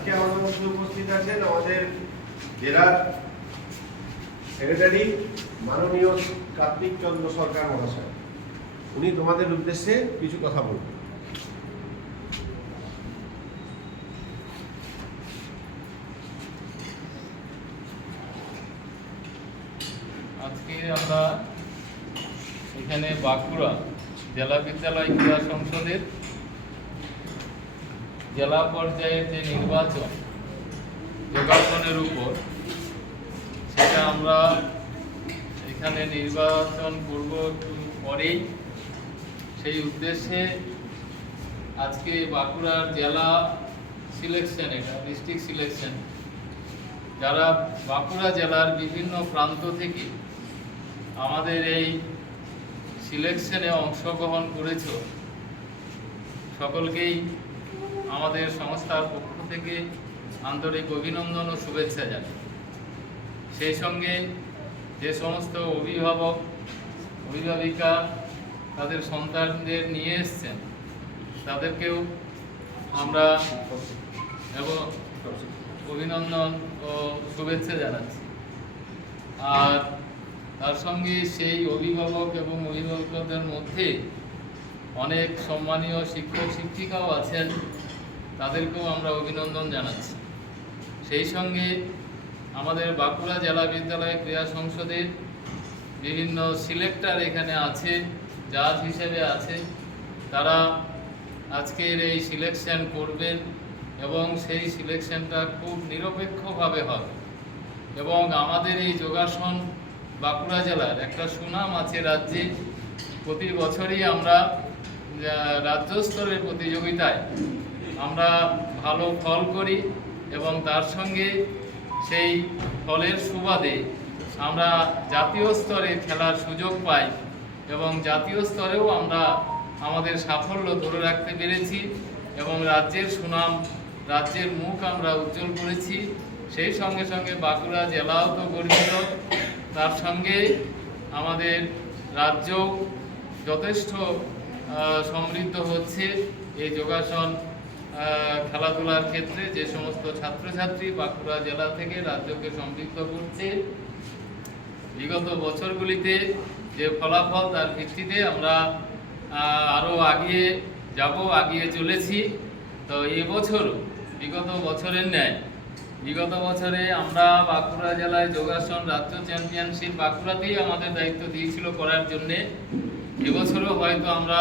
আজকে আমাদের মধ্যে উপস্থিত আছেন আমাদের জেলার সেক্রেটারি মাননীয় কার্তিক চন্দ্র সরকার মহাশয়। উনি তোমাদের উদ্দেশ্যে কিছু কথা বলবেন। আজকে আমরা এখানে বাঁকুড়া জেলা বিদ্যালয় ক্রীড়া সংসদের জেলা পর্যায়ের যে নির্বাচন যোগাসনের উপর, সেটা আমরা এখানে নির্বাচন করব একটু পরেই। সেই উদ্দেশ্যে আজকে বাঁকুড়ার জেলা সিলেকশন, এটা ডিস্ট্রিক্ট সিলেকশন, যারা বাঁকুড়া জেলার বিভিন্ন প্রান্ত থেকে আমাদের এই সিলেকশনে অংশগ্রহণ করেছ, সকলকেই আমাদের সংস্থার পক্ষ থেকে আন্তরিক অভিনন্দন ও শুভেচ্ছা জানাই। সেই সঙ্গে যে সমস্ত অভিভাবক অভিভাবিকা তাদের সন্তানদের নিয়ে এসছেন, তাদেরকেও আমরা এবং অভিনন্দন ও শুভেচ্ছা জানাচ্ছি। আর তার সঙ্গে সেই অভিভাবক এবং অভিভাবকদের মধ্যে অনেক সম্মানীয় শিক্ষক শিক্ষিকাও আছেন, তাদেরকেও আমরা অভিনন্দন জানাচ্ছি। সেই সঙ্গে আমাদের বাঁকুড়া জেলা বিদ্যালয় ক্রীড়া সংসদের বিভিন্ন সিলেক্টর এখানে আছে, জাজ হিসেবে আছে, তারা আজকের এই সিলেকশন করবেন এবং সেই সিলেকশনটা খুব নিরপেক্ষভাবে হবে। এবং আমাদের এই যোগাসন বাঁকুড়া জেলার একটা সুনাম আছে রাজ্যে। প্রতি বছরই আমরা রাজ্য স্তরের প্রতিযোগিতায় আমরা ভালো ফল করি এবং তার সঙ্গে সেই ফলের সুবাদে আমরা জাতীয় স্তরে খেলার সুযোগ পাই এবং জাতীয় স্তরেও আমরা আমাদের সাফল্য ধরে রাখতে পেরেছি এবং রাজ্যের সুনাম, রাজ্যের মুখ আমরা উজ্জ্বল করেছি। সেই সঙ্গে সঙ্গে বাঁকুড়া জেলাও তো গর্বিত, তার সঙ্গে আমাদের রাজ্য যথেষ্ট সমৃদ্ধ হচ্ছে এই যোগাসন খেলাধুলার ক্ষেত্রে। যে সমস্ত ছাত্রছাত্রী বাঁকুড়া জেলা থেকে রাজ্যকে সমৃদ্ধ করছে, বিগত বছরগুলিতে যে ফলাফল, তার ভিত্তিতে আমরা আরও আগিয়ে যাব, আগিয়ে চলেছি। তো এবছর বিগত বছরের ন্যায় বিগত বছরে আমরা বাঁকুড়া জেলায় যোগাসন রাজ্য চ্যাম্পিয়নশিপ বাঁকুড়াতেই আমাদের দায়িত্ব দিয়েছিল করার জন্যে। এবছরও হয়তো আমরা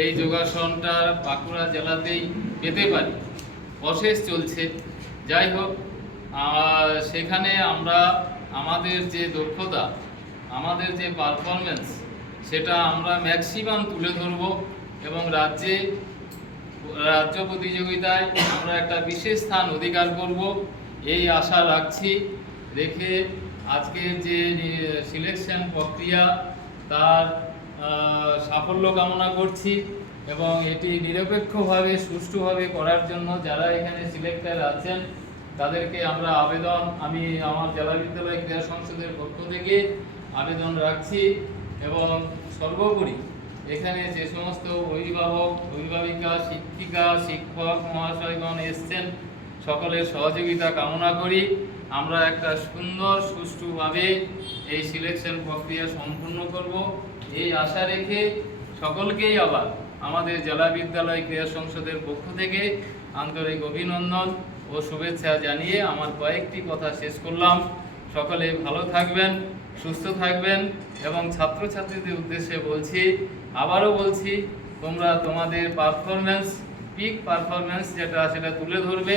এই যোগাসনটা বাঁকুড়া জেলাতেই পেতে পারি, প্রসেস চলছে। যাই হোক, সেখানে আমরা আমাদের যে দক্ষতা, আমাদের যে পারফরমেন্স, সেটা আমরা ম্যাক্সিমাম তুলে ধরব এবং রাজ্য প্রতিযোগিতায় আমরা একটা বিশেষ স্থান অধিকার করব, এই আশা রাখছি। রেখে আজকের যে সিলেকশন প্রক্রিয়া, তার সাফল্য কামনা করছি এবং এটি নিরপেক্ষভাবে সুষ্ঠুভাবে করার জন্য যারা এখানে সিলেক্টর আছেন তাদেরকে আমরা আমি আমার জেলা বিদ্যালয় ক্রীড়া সংসদের পক্ষ থেকে আবেদন রাখছি। এবং সর্বোপরি এখানে যে সমস্ত অভিভাবক অভিভাবিকা শিক্ষিকা শিক্ষক মহাশয়গণ এসছেন, সকলের সহযোগিতা কামনা করি। আমরা একটা সুন্দর সুষ্ঠুভাবে এই সিলেকশন প্রক্রিয়া সম্পূর্ণ করব, এই আশা রেখে সকলকেই আবার আমাদের জেলা বিদ্যালয় ক্রীড়া সংসদের পক্ষ থেকে আন্তরিক অভিনন্দন ও শুভেচ্ছা জানিয়ে আমার কয়েকটি কথা শেষ করলাম। সকলে ভালো থাকবেন, সুস্থ থাকবেন এবং ছাত্রছাত্রীদের উদ্দেশ্যে আবারও বলছি, তোমরা তোমাদের পারফরমেন্স, পিক পারফরমেন্স সেটা তুলে ধরবে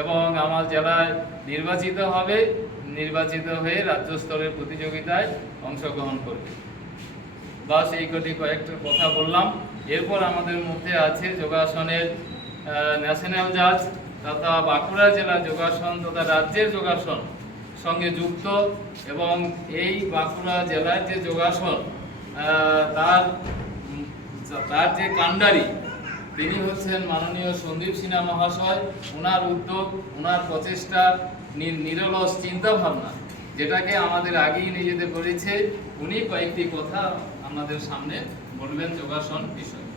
এবং আমার জেলায় নির্বাচিত হয়ে রাজ্য স্তরের প্রতিযোগিতায় অংশগ্রহণ করবে। বাস এই কয়েকটা কথা বললাম। এরপর আমাদের মধ্যে আছে যোগাসনের ন্যাশনাল জাজ তথা বাঁকুড়া জেলা যোগাসন তথা রাজ্যের যোগাসন সঙ্গে যুক্ত এবং এই বাঁকুড়া জেলার যে যোগাসন তার যে কাণ্ডারি, তিনি হচ্ছেন মাননীয় সন্দীপ সিনহা মহাশয়। ওনার উদ্যোগ, ওনার প্রচেষ্টা, নিরলস চিন্তাভাবনা, যেটাকে আমাদের আগেই নিয়ে যেতে পেরেছে, উনি কয়েকটি কথা আমাদের সামনে বলবেন যোগাসন বিষয়ে।